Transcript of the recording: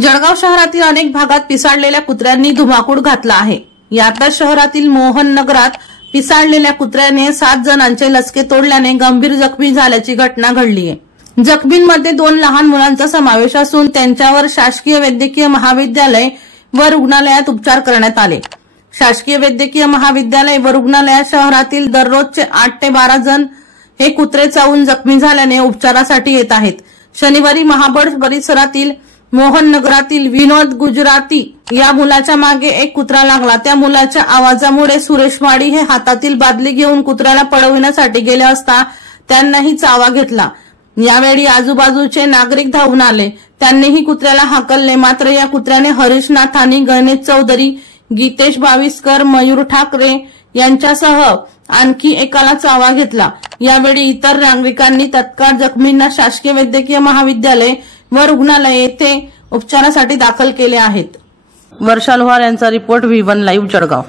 जळगाव शहरातील अनेक भागात पिसाळलेल्या कुत्र्यांनी धुमाकूळ घातला आहे। यातच शहरातील मोहन नगरात पिसाळलेल्या कुत्र्याने 7 जणांचे लचके तोडल्याने गंभीर जखमी झाल्याची घटना घडली आहे। जखमींमध्ये 2 लहान मुलांचा समावेश असून त्यांच्यावर शासकीय वैद्यकीय महाविद्यालय व रुग्णालयात उपचार करण्यात आले। शासकीय वैद्यकीय महाविद्यालय व रुग्णालयात शहरातील दररोजचे 8 ते 12 जण हे कुत्रे चावून जखमी झाल्याने उपचारासाठी येत आहेत। शनिवारी महाबळ परिसरातील मोहन नगरातील विनोद गुजराती या मुलाच्या मागे एक कुत्रा लागला। त्या मुलाच्या आवाजामुळे सुरेश माडी हे हातातील बादली घेऊन कुत्र्याला पळविण्यासाठी गेले असता त्यांनाही चावा घेतला। यावेळी आजूबाजूचे नागरिक धावून आले, त्यांनीही कुत्र्याला हाकलले, मात्र या कुत्र्याने हरीश नाथानी, गणेश चौधरी, गीतेश बाविस्कर, मयूर ठाकरे यांच्यासह आणखी एकाला चावा घेतला। यावेळी इतर नागरिकांनी तत्काळ जखमींना शासकीय वैद्यकीय महाविद्यालय व रुग्णालय येथे उपचारासाठी दाखल केले आहेत। वर्षा लोहार यांचा रिपोर्ट V1 लाईव्ह जळगाव।